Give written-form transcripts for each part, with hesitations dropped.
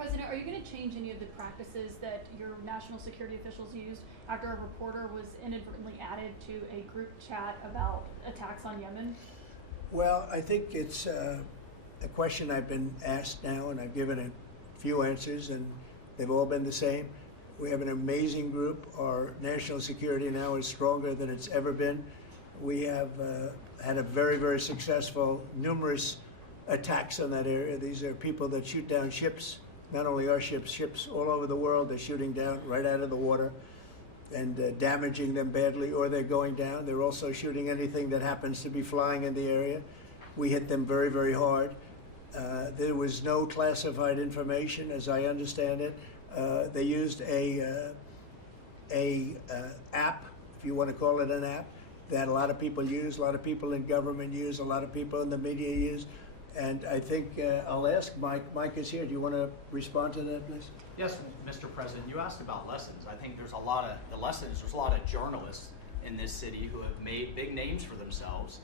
President, are you going to change any of the practices that your national security officials used after a reporter was inadvertently added to a group chat about attacks on Yemen? Well, I think it's a question I've been asked now, and I've given a few answers, and they've all been the same. We have an amazing group. Our national security now is stronger than it's ever been. We have had a very, very successful, numerous attacks on that area. These are people that shoot down ships, not only our ships, ships all over the world. They're shooting down right out of the water and damaging them badly, or they're going down. They're also shooting anything that happens to be flying in the area. We hit them very, very hard. There was no classified information, as I understand it. They used a app, if you want to call it an app, that a lot of people use, a lot of people in government use, a lot of people in the media use. And I think I'll ask Mike. Mike is here. Do you want to respond to that, please? Yes, Mr. President. You asked about lessons. I think there's a lot of journalists in this city who have made big names for themselves,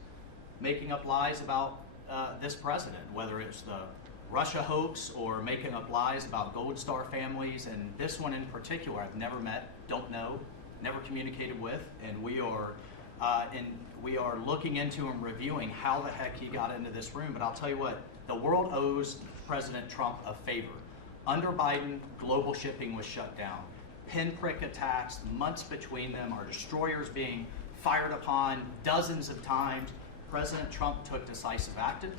making up lies about this president, whether it's the Russia hoax or making up lies about Gold Star families. And this one in particular, I've never met, don't know, never communicated with, and we are looking into and reviewing how the heck he got into this room. But I'll tell you what, the world owes President Trump a favor. Under Biden, global shipping was shut down. Pinprick attacks, months between them, our destroyers being fired upon dozens of times. President Trump took decisive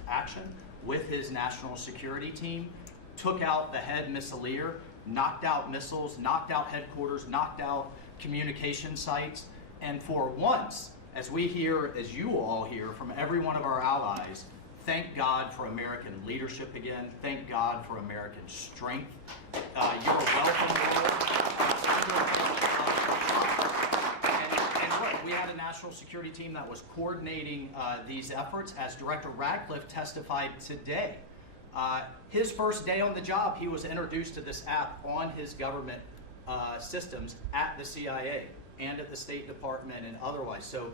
action with his national security team, took out the head missileer, knocked out missiles, knocked out headquarters, knocked out communication sites. And for once, as we hear, as you all hear from every one of our allies, thank God for American leadership again. Thank God for American strength. You're welcome, Lord. And look, we had a national security team that was coordinating these efforts. As Director Radcliffe testified today, his first day on the job, he was introduced to this app on his government systems at the CIA and at the State Department and otherwise. So,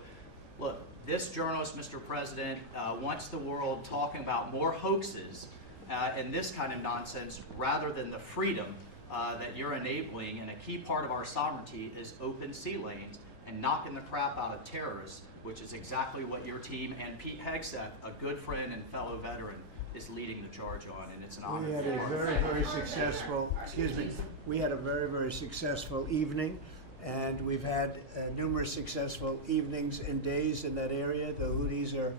look, this journalist, Mr. President, wants the world talking about more hoaxes and this kind of nonsense rather than the freedom that you're enabling. And a key part of our sovereignty is open sea lanes and knocking the crap out of terrorists, which is exactly what your team and Pete Hegseth, a good friend and fellow veteran, is leading the charge on, and it's an honor. We had a very, very successful, we had a very, very successful evening. And we've had numerous successful evenings and days in that area. The Houthis are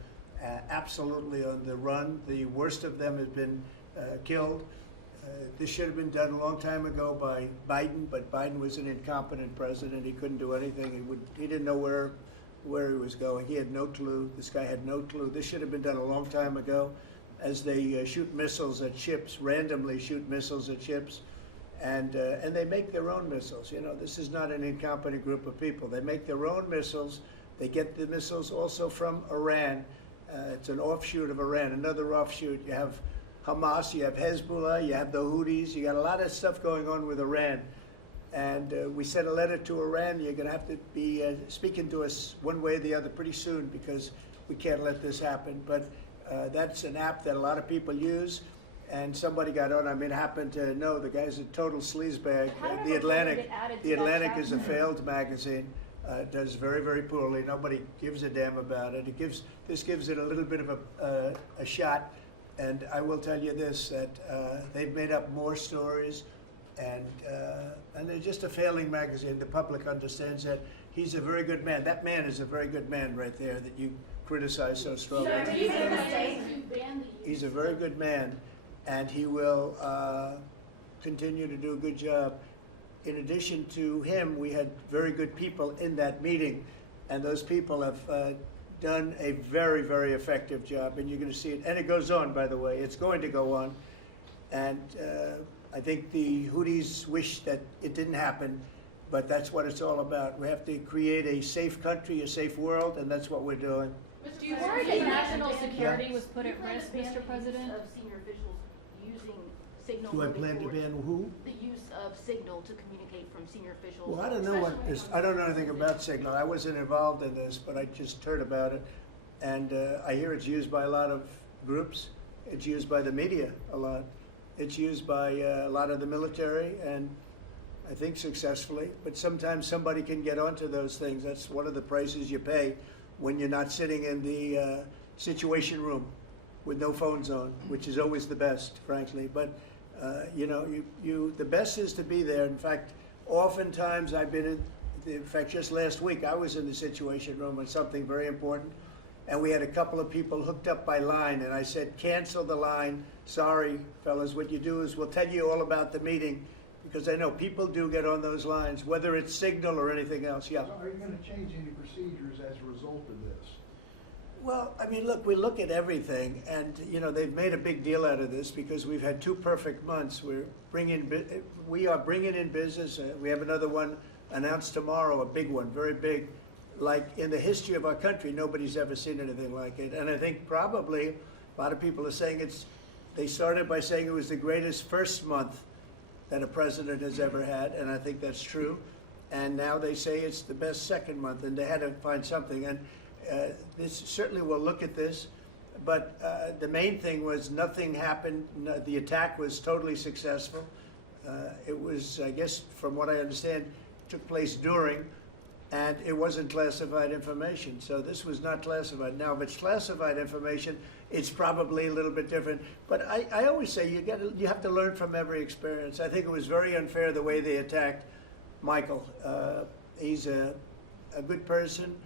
absolutely on the run. The worst of them has been killed. This should have been done a long time ago by Biden, but Biden was an incompetent president. He couldn't do anything. He didn't know where he was going. He had no clue. This guy had no clue. This should have been done a long time ago. As they shoot missiles at ships, randomly shoot missiles at ships. And they make their own missiles. You know, this is not an incompetent group of people. They make their own missiles. They get the missiles also from Iran. It's an offshoot of Iran, another offshoot. You have Hamas, you have Hezbollah, you have the Houthis. You got a lot of stuff going on with Iran. And we sent a letter to Iran. You're going to have to be speaking to us one way or the other pretty soon, because we can't let this happen. But that's an app that a lot of people use. And somebody got on. I mean, happened to know the guy's a total sleazebag. The Atlantic is a failed magazine. Does very, very poorly. Nobody gives a damn about it. This gives it a little bit of a shot. And I will tell you this: that they've made up more stories, and they're just a failing magazine. The public understands that. He's a very good man. That man is a very good man right there that you criticize so strongly. He's a very good man. And he will continue to do a good job. In addition to him, we had very good people in that meeting, and those people have done a very, very effective job, and you're going to see it. And it goes on, by the way. It's going to go on. And I think the Houthis wish that it didn't happen, but that's what it's all about. We have to create a safe country, a safe world, and that's what we're doing. Do you worry that national security was put at risk, Mr. President? Of senior officials using signal. Do I plan to ban who? The use of signal to communicate from senior officials. Well, I don't know I don't know anything about Signal. I wasn't involved in this, but I just heard about it. And I hear it's used by a lot of groups. It's used by the media a lot. It's used by a lot of the military, and I think successfully. But sometimes somebody can get onto those things. That's one of the prices you pay when you're not sitting in the situation room with no phones on, which is always the best, frankly. But you know, the best is to be there. In fact, oftentimes I've been in fact, just last week I was in the situation room on something very important, and we had a couple of people hooked up by line, and I said, cancel the line. Sorry, fellas, what you do is we'll tell you all about the meeting, because I know people do get on those lines, whether it's Signal or anything else. Yeah. So are you going to change any procedures as a result of this? Well, I mean, look, we look at everything, and you know they've made a big deal out of this because we've had 2 perfect months. We are bringing in business. We have another one announced tomorrow, a big one, very big. Like in the history of our country, nobody's ever seen anything like it. And I think probably a lot of people are saying they started by saying it was the greatest first month that a president has ever had, and I think that's true. And now they say it's the best second month, and they had to find something. And this certainly will look at this, but the main thing was nothing happened. The attack was totally successful. It was, I guess, from what I understand, took place during, and it wasn't classified information. So this was not classified. Now, if it's classified information, it's probably a little bit different. But I always say you have to learn from every experience. I think it was very unfair the way they attacked Michael. He's a good person.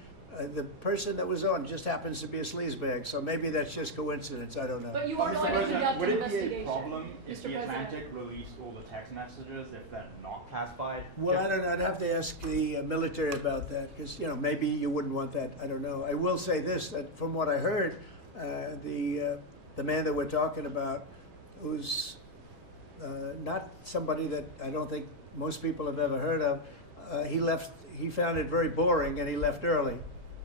The person that was on just happens to be a sleazebag, so maybe that's just coincidence. I don't know. But you are Mr. going to President, conduct would an it be a investigation. problem if Mr. the President. Atlantic released all the text messages if they're not classified? Well, I don't know. I'd have to ask the military about that because, you know, maybe you wouldn't want that. I don't know. I will say this, that from what I heard, the man that we're talking about, who's not somebody that I don't think most people have ever heard of, he found it very boring and he left early.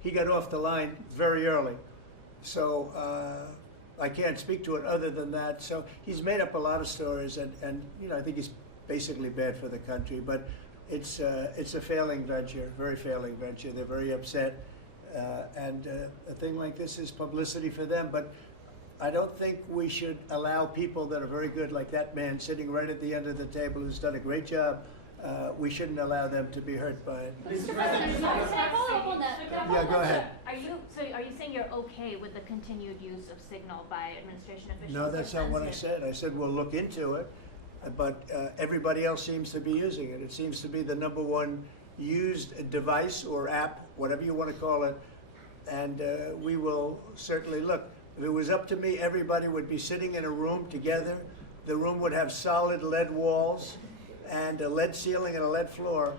He got off the line very early. So I can't speak to it other than that. So he's made up a lot of stories, and you know, I think he's basically bad for the country. But it's a failing venture, very failing venture. They're very upset, and a thing like this is publicity for them. But I don't think we should allow people that are very good, like that man sitting right at the end of the table, who's done a great job. We shouldn't allow them to be hurt by it. Mr. President, can I follow up on that? Yeah, go ahead. Are you saying you're okay with the continued use of Signal by administration officials? No, that's not what I sensitive? said. I said we'll look into it, but everybody else seems to be using it. It seems to be the #1 used device or app, whatever you want to call it, and we will certainly look. If it was up to me, everybody would be sitting in a room together. The room would have solid lead walls and a lead ceiling and a lead floor,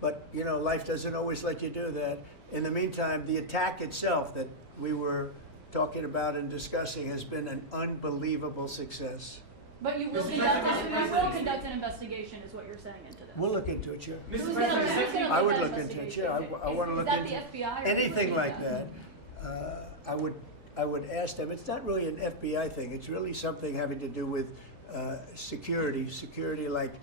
but you know, life doesn't always let you do that. In the meantime, the attack itself that we were talking about and discussing has been an unbelievable success. But you will conduct an investigation, is what you're saying into this. We'll look into it, sure. Who's Mr. gonna President, I lead would that look into it, investigation? sure. I want to look Is that into the FBI or who's anything looking like at that. I would ask them. It's not really an FBI thing. It's really something having to do with security. Security, like,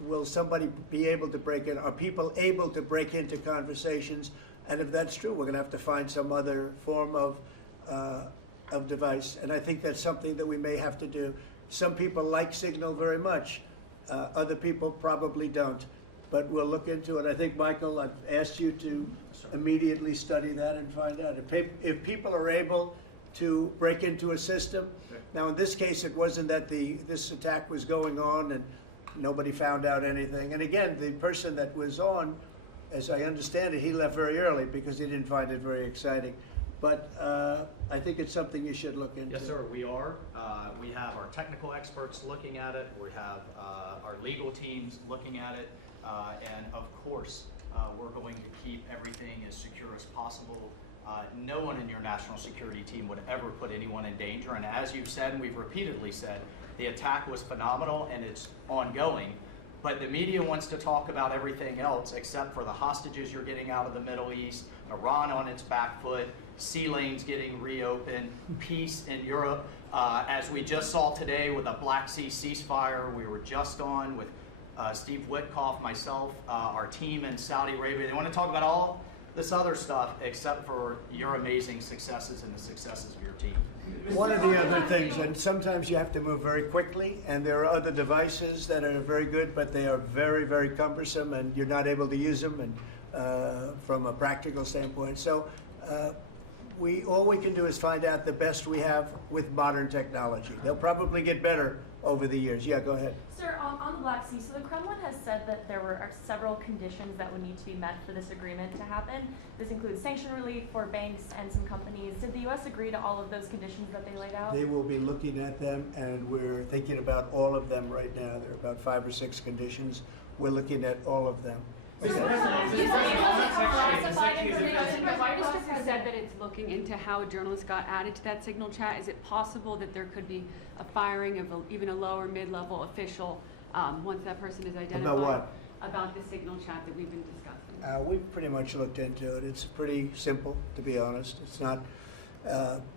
will somebody be able to break in? Are people able to break into conversations? And if that's true, we're going to have to find some other form of device. And I think that's something that we may have to do. Some people like Signal very much. Other people probably don't. But we'll look into it. I think, Michael, I've asked you to immediately study that and find out. If people are able to break into a system, now in this case it wasn't that this attack was going on and nobody found out anything. And again, the person that was on, as I understand it, he left very early because he didn't find it very exciting. But I think it's something you should look into. Yes, sir, we are. We have our technical experts looking at it. We have our legal teams looking at it. And of course, we're going to keep everything as secure as possible. No one in your national security team would ever put anyone in danger. And as you've said, and we've repeatedly said, the attack was phenomenal and it's ongoing. But the media wants to talk about everything else except for the hostages you're getting out of the Middle East, Iran on its back foot, sea lanes getting reopened, peace in Europe. As we just saw today with a Black Sea ceasefire, we were just on with Steve Witkoff, myself, our team in Saudi Arabia. They want to talk about all this other stuff except for your amazing successes and the successes of your team. One of the other things, and sometimes you have to move very quickly, and there are other devices that are very good, but they are very, very cumbersome, and you're not able to use them, and from a practical standpoint. So all we can do is find out the best we have with modern technology. They'll probably get better over the years. Yeah, go ahead. Sir, on the Black Sea, so the Kremlin has said that there are several conditions that would need to be met for this agreement to happen. This includes sanction relief for banks and some companies. Did the U.S. agree to all of those conditions that they laid out? They will be looking at them, and we're thinking about all of them right now. There are about 5 or 6 conditions. We're looking at all of them. You Okay. classified information, The why White does House the has said president? that it's looking into how a journalist got added to that signal chat. Is it possible that there could be a firing of even a lower mid-level official once that person is identified? About what? About the signal chat that we've been discussing. We've pretty much looked into it. It's pretty simple, to be honest. It's not,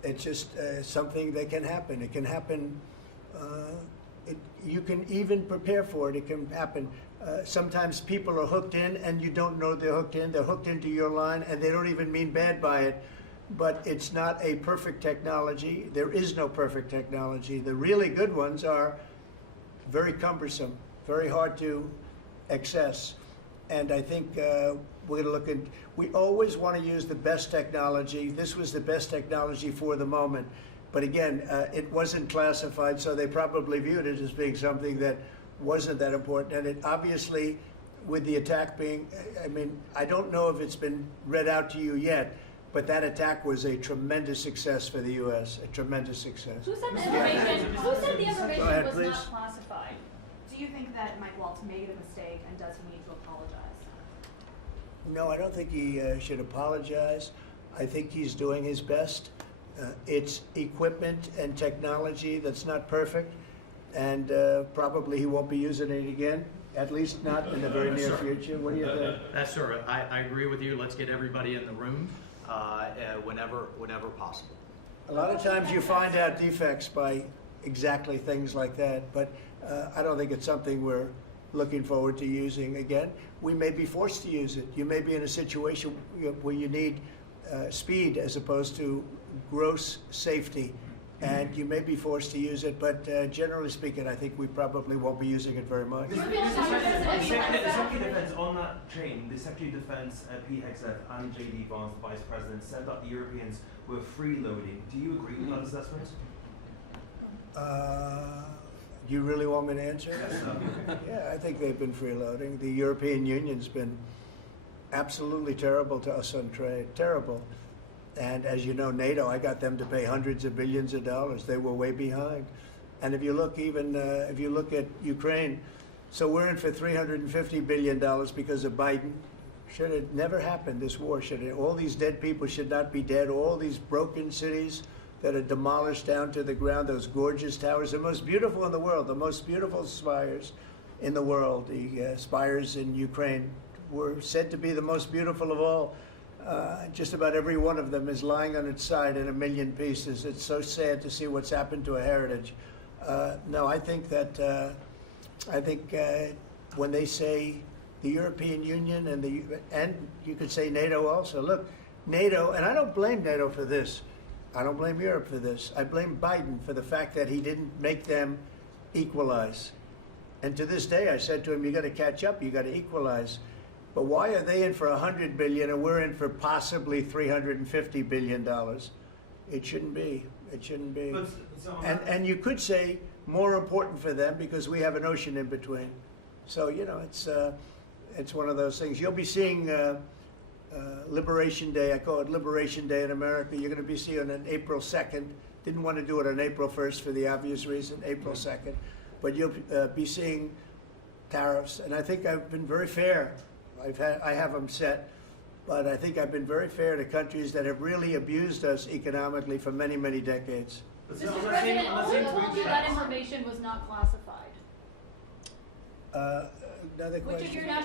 it's just something that can happen. It can happen, you can even prepare for it. It can happen. Sometimes people are hooked in and you don't know they're hooked in. They're hooked into your line and they don't even mean bad by it. But it's not a perfect technology. There is no perfect technology. The really good ones are very cumbersome, very hard to access. And I think we're going to look at, we always want to use the best technology. This was the best technology for the moment. But again, it wasn't classified, so they probably viewed it as being something that wasn't that important. And it obviously, with the attack being, I mean, I don't know if it's been read out to you yet, but that attack was a tremendous success for the U.S., a tremendous success. Who said the information, who said the information ahead, was please. not classified? Do you think that Mike Waltz made a mistake, and does he need to apologize? No, I don't think he should apologize. I think he's doing his best. It's equipment and technology that's not perfect, and probably he won't be using it again, at least not in the very near future. What do you think? That's sir. I agree with you. Let's get everybody in the room whenever possible. A lot of times you find out defects by exactly things like that, but I don't think it's something we're looking forward to using again. We may be forced to use it. You may be in a situation where you need speed as opposed to gross safety, and you may be forced to use it, but generally speaking, I think we probably won't be using it very much. Do you feel confident The that the Secretary of president- Defense, on that chain, the Secretary of Defense, Pete Hegseth, and J.D. Vance, the Vice President, said that the Europeans were freeloading. Do you agree with that assessment? You really want me to answer? Yes, sir. Yeah, I think they've been freeloading. The European Union's been absolutely terrible to us on trade, terrible. And as you know, NATO, I got them to pay hundreds of billions of dollars. They were way behind. And if you look even, if you look at Ukraine, so we're in for $350 billion because of Biden. Should have never happened, this war. All these dead people should not be dead. All these broken cities that are demolished down to the ground, those gorgeous towers, the most beautiful in the world, the most beautiful spires in the world. The spires in Ukraine were said to be the most beautiful of all. Just about every one of them is lying on its side in a million pieces. It's so sad to see what's happened to a heritage. No, I think that when they say the European Union and you could say NATO also. Look, NATO, and I don't blame NATO for this. I don't blame Europe for this. I blame Biden for the fact that he didn't make them equalize. And to this day, I said to him, you got to catch up, you got to equalize. But why are they in for $100 billion and we're in for possibly $350 billion? It shouldn't be. It shouldn't be. But, so And you could say more important for them because we have an ocean in between. So, you know, it's one of those things. You'll be seeing Liberation Day. I call it Liberation Day in America. You're going to be seeing it on April 2nd. Didn't want to do it on April 1st for the obvious reason, April 2nd. But you'll be seeing tariffs. And I think I've been very fair. I have them set. But I think I've been very fair to countries that have really abused us economically for many, many decades. Mr. President, who told you that information was not classified? Another Which of question? your national